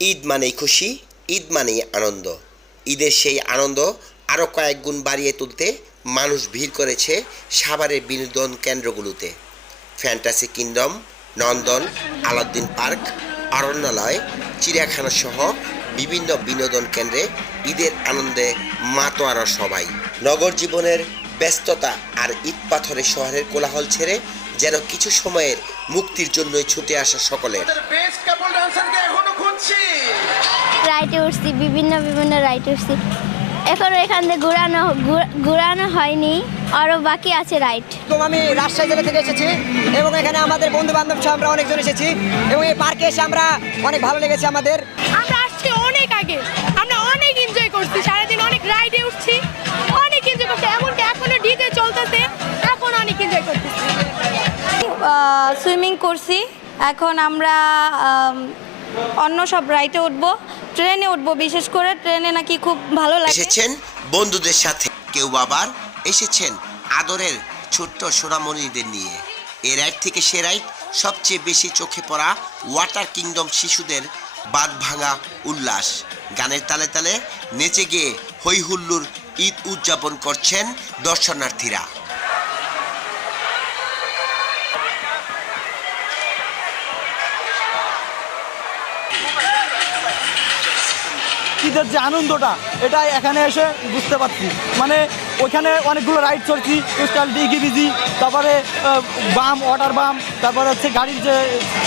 ঈদ মানেই খুশি, ঈদ মানেই আনন্দ। ঈদের সেই আনন্দ আরও কয়েক গুণ বাড়িয়ে তুলতে মানুষ ভিড় করেছে সাভারের বিনোদন কেন্দ্রগুলোতে। Fantasy kingdom Nandan, Alauddin park, Aranyalay, চিড়িয়াখানা সহ বিভিন্ন বিনোদন কেন্দ্রে ঈদের আনন্দে মাতোয়ারা সবাই। নগর জীবনের ব্যস্ততা আর ঈদ পাথরের শহরের কোলাহল ছেড়ে যেন কিছু সময়ের মুক্তির জন্যই ছুটে আসা সকলের। খুঁজছি রাইটে উঠছি বিভিন্ন বিভিন্ন রাইটে উঠছি। এখনও এখান থেকে ঘুরানো ঘুরানো হয়নি আরও বাকি আছে রাইট এবং আমি রাজশাহী জেলা থেকে এসেছি এবং এখানে আমাদের বন্ধু বান্ধব সহ আমরা অনেকজন এসেছি এবং এই পার্কে এসে আমরা অনেক ভালো লেগেছে আমাদের। আমরা আসছি অনেক আগে আমরা অনেক এনজয় করছি সারাদিন অনেক রাইডে উঠছি অনেক এনজয় করছি এমনকি এখনও ডিজে চলতেছে এখন অনেক এনজয় করতেছি। সুইমিং করছি এখন আমরা আম, অন্য সব রাইটে উঠবো, ট্রেনে উঠবো, বিশেষ করে ট্রেনে নাকি খুব ভালো লাগে। এসেছেন বন্ধুদের সাথে, কেউ আবার এসেছেন আদরের ছোট্ট সোনামণিদের নিয়ে। এ রাইড থেকে সে রাইড সবচেয়ে বেশি চোখে পড়া ওয়াটার কিংডম শিশুদের বাদ ভাঙা উল্লাস। গানের তালে তালে নেচে গিয়ে হই হুল্লুর ঈদ উদযাপন করছেন দর্শনার্থীরা। ঈদের যে আনন্দটা এটা এখানে এসে বুঝতে পারছি। মানে ওইখানে অনেকগুলো রাইড চলছি স্টাইল ডিগি বিজি তারপরে বাম ওয়াটার বাম তারপরে হচ্ছে গাড়ির যে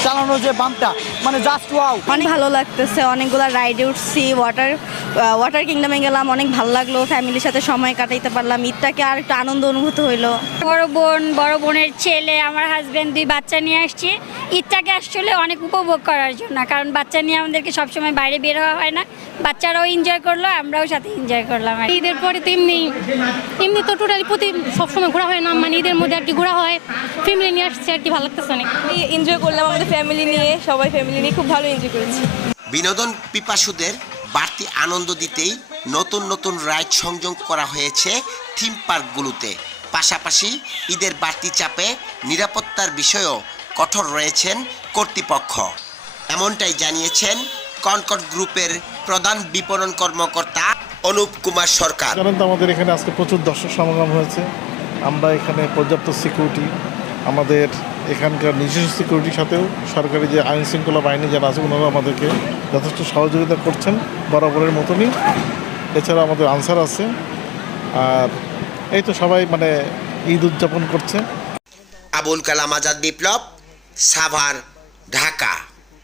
চালানো যে বামটা মানে জাস্ট ওয়াও অনেক ভালো লাগতেছে অনেকগুলো রাইডে উঠছি ওয়াটার ওয়াটার কিংডমে গেলাম অনেক ভালো লাগল ফ্যামিলির সাথে সময় কাটাইতে পারলাম ঈদটাকে আর একটু আনন্দ অনুভূত হইল। বড় বোন বড় বোনের ছেলে আমার হাজবেন্ড দুই বাচ্চা নিয়ে আসছি। ঈদটাকে আসলে অনেক উপভোগ করার জন্য কারণ বাচ্চা নিয়ে আমাদেরকে সবসময় বাইরে বের হওয়া হয় না। বাচ্চারাও এনজয় করল আমরাও সাথে এনজয় করলাম ঈদের পরে তো এমনি এমনি তো টোটালি প্রতি সবসময় ঘোরা হয় না মানে ঈদের মধ্যে আর কি ঘোরা হয়। ফ্যামিলি নিয়ে আসছে আর কি ভালো লাগতেছে অনেক। এনজয় করলাম আমাদের ফ্যামিলি নিয়ে সবাই ফ্যামিলি নিয়ে খুব ভালো এনজয় করেছি। বিনোদন পিপাসুদের বাড়তি আনন্দ দিতেই নতুন নতুন রাইড সংযোগ করা হয়েছে থিম পার্কগুলোতে পাশাপাশি ঈদের বাড়তি চাপে নিরাপত্তার বিষয়েও কঠোর রয়েছেন কর্তৃপক্ষ। এমনটাই জানিয়েছেন কনকট গ্রুপের প্রধান বিপণন কর্মকর্তা অনুপ কুমার সরকার। সাধারণত আমাদের এখানে আজকে প্রচুর দর্শক সমাগম হয়েছে। আমরা এখানে পর্যাপ্ত সিকিউরিটি আমাদের এখানকার নিজস্ব সিকিউরিটির সাথেও সরকারি যে আইন শৃঙ্খলা বাহিনী যারা আছে ওনারা আমাদেরকে যথেষ্ট সহযোগিতা করছেন বরাবরের মতনই। এছাড়া আমাদের আনসার আছে। আর এই তো সবাই মানে ঈদ উদযাপন করছে। আবুল কালাম আজাদ বিপ্লব সাভার ঢাকা।